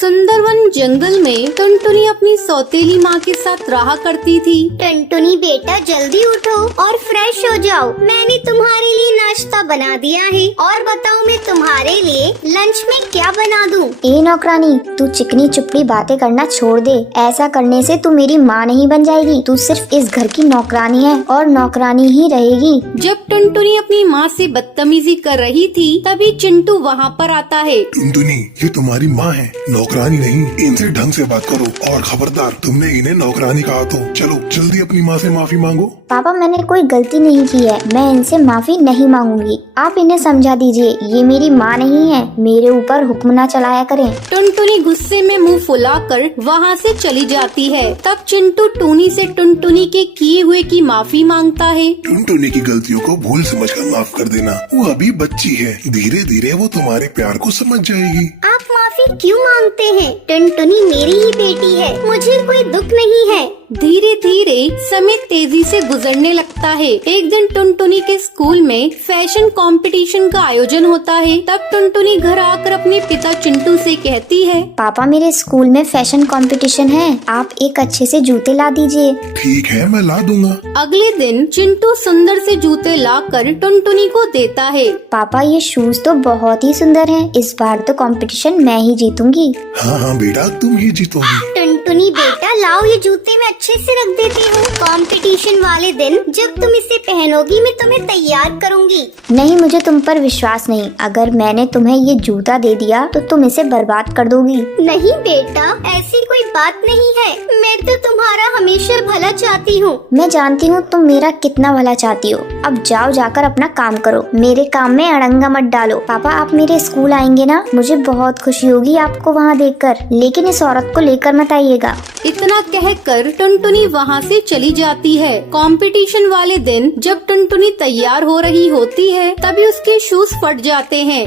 सुंदरवन जंगल में टुनटुनी अपनी सौतेली माँ के साथ रहा करती थी। टुनटुनी बेटा जल्दी उठो और फ्रेश हो जाओ। मैंने तुम्हारे लिए नाश्ता बना दिया है और बताओ मैं तुम्हारे लिए लंच में क्या बना दूं? ए नौकरानी, तू चिकनी चुपड़ी बातें करना छोड़ दे। ऐसा करने से तू मेरी माँ नहीं बन जाएगी। तू सिर्फ इस घर की नौकरानी है और नौकरानी ही रहेगी। जब टुनटुनी अपनी माँ से बदतमीजी कर रही थी तभी चिंटू वहाँ पर आता है। टुनटुनी, ये तुम्हारी माँ है, नौकरानी नहीं। इनसे ढंग से बात करो और खबरदार, तुमने इन्हें नौकरानी कहा तो चलो जल्दी अपनी माँ से माफी मांगो। पापा, मैंने कोई गलती नहीं की है। मैं इनसे माफी नहीं मांगूंगी। आप इन्हें समझा दीजिए, ये मेरी माँ नहीं है। मेरे ऊपर हुक्म ना चलाया करें। टुनटुनी गुस्से में मुंह फुलाकर वहाँ से चली जाती है। तब चिंटू टूनी से टुनटुनी के किए हुए की माफी मांगता है। टुनटुनी की गलतियों को भूल समझकर माफ कर देना। वो अभी बच्ची है, धीरे धीरे वो तुम्हारे प्यार को समझ जाएगी। आप माफी क्यों मांगते हैं? टुनटुनी मेरी ही बेटी है, मुझे कोई दुख नहीं है। धीरे धीरे समय तेजी से गुजरने लगता है। एक दिन टुनटुनी के स्कूल में फैशन कंपटीशन का आयोजन होता है। तब टुनटुनी घर आकर अपने पिता चिंटू से कहती है, पापा, मेरे स्कूल में फैशन कंपटीशन है। आप एक अच्छे से जूते ला दीजिए। ठीक है, मैं ला दूंगा। अगले दिन चिंटू सुंदर से जूते लाकर टुनटुनी को देता है। पापा, ये शूज तो बहुत ही सुंदर हैं। इस बार तो कंपटीशन मैं ही जीतूंगी। हाँ हाँ बेटा, तुम ही जीतोगी। टुनटुनी बेटा लाओ, ये जूते मैं अच्छे से रख देती हूँ। कंपटीशन वाले दिन जब तुम इसे पहनोगी मैं तुम्हें तैयार करूँगी। नहीं, मुझे तुम पर विश्वास नहीं। अगर मैंने तुम्हें ये जूता दे दिया तो तुम इसे बर्बाद कर दोगी। नहीं बेटा, ऐसी कोई बात नहीं है। मैं तो तुम्हारा हमेशा भला चाहती हूँ। मैं जानती हूँ तुम मेरा कितना भला चाहती हो। अब जाओ, जाकर अपना काम करो। मेरे काम में अड़ंगा मत डालो। पापा, आप मेरे स्कूल आएंगे ना? मुझे बहुत खुशी होगी आपको वहाँ देखकर, लेकिन इस औरत को लेकर मत आइएगा। इतना कहकर टुनटुनी वहाँ से चली जाती है। कंपटीशन वाले दिन जब टुनटुनी तैयार हो रही होती है तभी उसके शूज फट जाते हैं।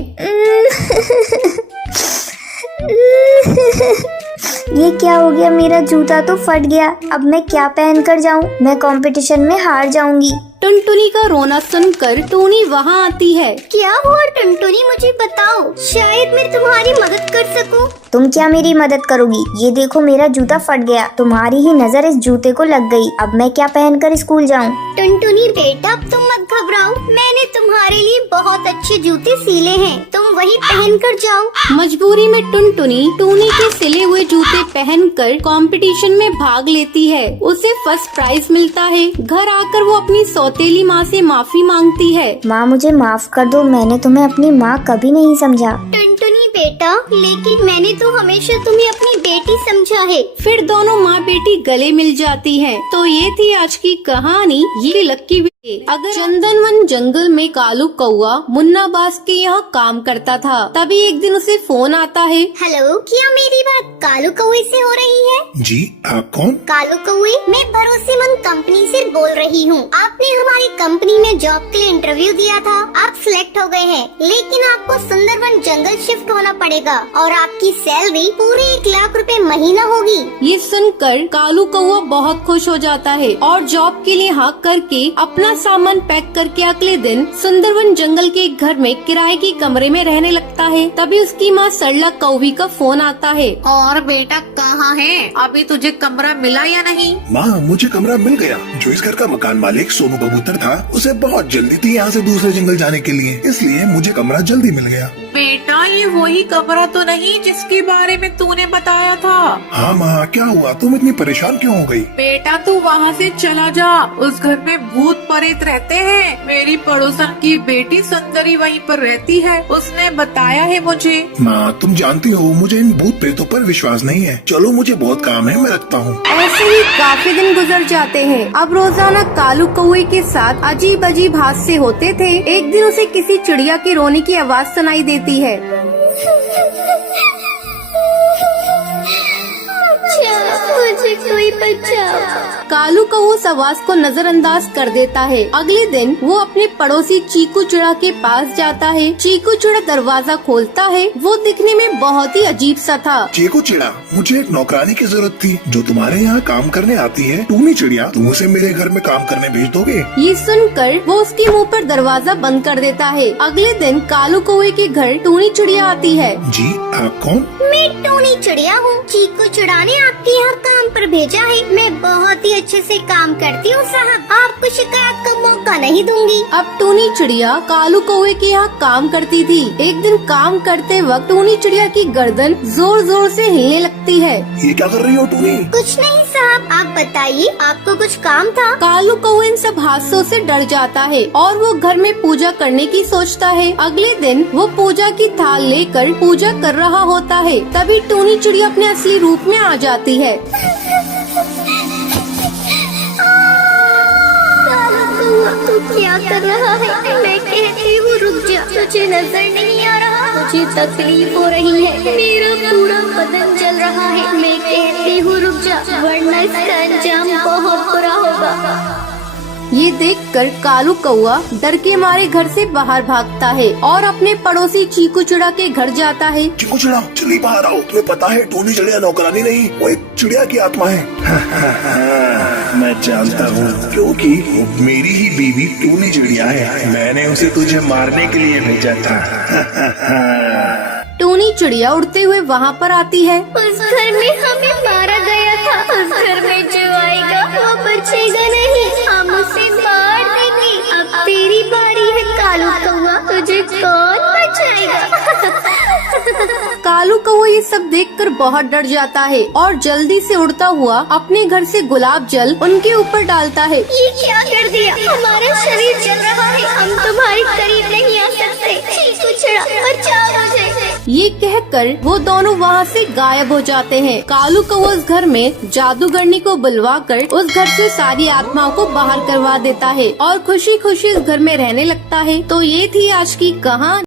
ये क्या हो गया? मेरा जूता तो फट गया। अब मैं क्या पहन कर जाऊँ? मैं कंपटीशन में हार जाऊंगी। टुनटुनी का रोना सुनकर टूनी वहाँ आती है। क्या हुआ टुनटुनी, मुझे बताओ, शायद मैं तुम्हारी मदद कर सकूं। तुम क्या मेरी मदद करोगी? ये देखो, मेरा जूता फट गया। तुम्हारी ही नजर इस जूते को लग गई। अब मैं क्या पहनकर स्कूल जाऊँ? टुनटुनी बेटा, अब तुम मत घबराओ। मैंने तुम्हारे लिए बहुत अच्छे जूते सिले हैं, तुम वही पहन कर जाओ। मजबूरी में टुनटुनी टूनी के सिले हुए जूते पहनकर कंपटीशन में भाग लेती है। उसे फर्स्ट प्राइज मिलता है। घर आकर वो अपनी सौतेली माँ से माफी मांगती है। माँ, मुझे माफ कर दो। मैंने तुम्हें अपनी माँ कभी नहीं समझा। टुनटुनी बेटा, लेकिन मैंने तो हमेशा तुम्हें अपनी बेटी समझा है। फिर दोनों माँ बेटी गले मिल जाती हैं। तो ये थी आज की कहानी, ये लक्की। अगर चंदनवन जंगल में कालू कौआ मुन्ना बास के यहाँ काम करता था। तभी एक दिन उसे फोन आता है। हेलो, क्या मेरी बात कालू कौए से हो रही है? जी, आप कौन? कालू कौए, मैं भरोसेमंद कंपनी से बोल रही हूँ। आपने हमारी कंपनी में जॉब के लिए इंटरव्यू दिया था, आप सिलेक्ट हो गए हैं, लेकिन आपको सुंदरवन जंगल शिफ्ट होना पड़ेगा और आपकी सैलरी पूरे 1 लाख रुपए महीना होगी। ये सुनकर कालू कौआ बहुत खुश हो जाता है और जॉब के लिए हाँ करके अपना सामान पैक करके अगले दिन सुंदरवन जंगल के एक घर में किराए के कमरे में रहने लगता है। तभी उसकी माँ सरला कौवी का फोन आता है। और बेटा कहाँ है? अभी तुझे कमरा मिला या नहीं? माँ, मुझे कमरा मिल गया। जो इस घर का मकान मालिक सोनू कबूतर था, उसे बहुत जल्दी थी यहाँ से दूसरे जंगल जाने के लिए, इसलिए मुझे कमरा जल्दी मिल गया। बेटा, ये वही कमरा तो नहीं जिसके बारे में तूने बताया था? हाँ माँ, क्या हुआ? तुम इतनी परेशान क्यों हो गई? बेटा, तू वहाँ से चला जा। उस घर में भूत प्रेत रहते हैं। मेरी पड़ोसन की बेटी सुंदरी वहीं पर रहती है, उसने बताया है मुझे। माँ, तुम जानती हो मुझे इन भूत प्रेतों पर विश्वास नहीं है। चलो, मुझे बहुत काम है, मैं रखता हूँ। ऐसे ही काफी दिन गुजर जाते हैं। अब रोजाना कालू कौए के साथ अजीब अजीब हादसे होते थे। एक दिन उसे किसी चिड़िया के रोने की आवाज सुनाई देती है। मुझे कोई बचाओ। कालू कौआ उस आवाज को नजरअंदाज कर देता है। अगले दिन वो अपने पड़ोसी चीकू चिड़ा के पास जाता है। चीकू चिड़ा दरवाजा खोलता है। वो दिखने में बहुत ही अजीब सा था। चीकू चिड़ा, मुझे एक नौकरानी की जरूरत थी जो तुम्हारे यहाँ काम करने आती है। टूनी चिड़िया, तुम उसे मेरे घर में काम करने भेज दोगे? ये सुनकर वो उसके मुंह पर दरवाजा बंद कर देता है। अगले दिन कालू कौए के घर टूनी चिड़िया आती है। जी, आप कौन? मैं टूनी चिड़िया हूँ। चीकू चिड़ा ने आपके यहाँ काम पर भेजा है। मैं बहुत ही अच्छे से काम करती हूँ साहब, आपको शिकायत का मौका नहीं दूंगी। अब टूनी चिड़िया कालू कौवे के यहाँ काम करती थी। एक दिन काम करते वक्त टूनी चिड़िया की गर्दन जोर जोर से हिलने लगती है। ये क्या कर रही हो टूनी? कुछ नहीं साहब, आप बताइए, आपको कुछ काम था? कालू कौवा इन सब हादसों से डर जाता है और वो घर में पूजा करने की सोचता है। अगले दिन वो पूजा की थाल लेकर पूजा कर रहा होता है। तभी टूनी चिड़िया अपने असली रूप में आ जाती है। तू क्या कर रहा है? मैं कहती हूँ रुक जा, तुझे नजर नहीं आ रहा? मुझे तकलीफ हो रही है, मेरा पूरा बदन जल रहा है। मैं कहती हूँ रुक जा, वरना इसका अंजाम बहुत बुरा होगा। ये देखकर कालू कौवा डर के मारे घर से बाहर भागता है और अपने पड़ोसी चीकू चिड़ा के घर जाता है। चीकू चिड़ा, चलिए बाहर आओ। तुम्हें पता है टूनी चिड़िया नौकरानी नहीं, वो एक चिड़िया की आत्मा है। मैं जानता हूँ, क्योंकि वो मेरी ही बीवी टूनी चिड़िया है। मैंने उसे तुझे मारने के लिए भेजा था। टूनी चिड़िया उड़ते हुए वहाँ पर आती है। उस घर में हमें मारा गया था, उस घर में जो आएगा वो बचेगा नहीं, हम उसे मार देंगे। अब तेरी बारी है कालू कौवा, तुझे कौन बचाएगा? कालू कौवा ये सब देखकर बहुत डर जाता है और जल्दी से उड़ता हुआ अपने घर से गुलाब जल उनके ऊपर डालता है। ये क्या कर दिया? हमारा शरीर जल रहा है, हम तुम्हारे करीब नहीं आ सकते। चीकू चिड़ा, बचाओ मुझे। ये कहकर वो दोनों वहाँ से गायब हो जाते हैं। कालू कौवा उस घर में जादूगरनी को बुलवाकर उस घर से सारी आत्माओं को बाहर करवा देता है और खुशी खुशी उस घर में रहने लगता है। तो ये थी आज की कहानी।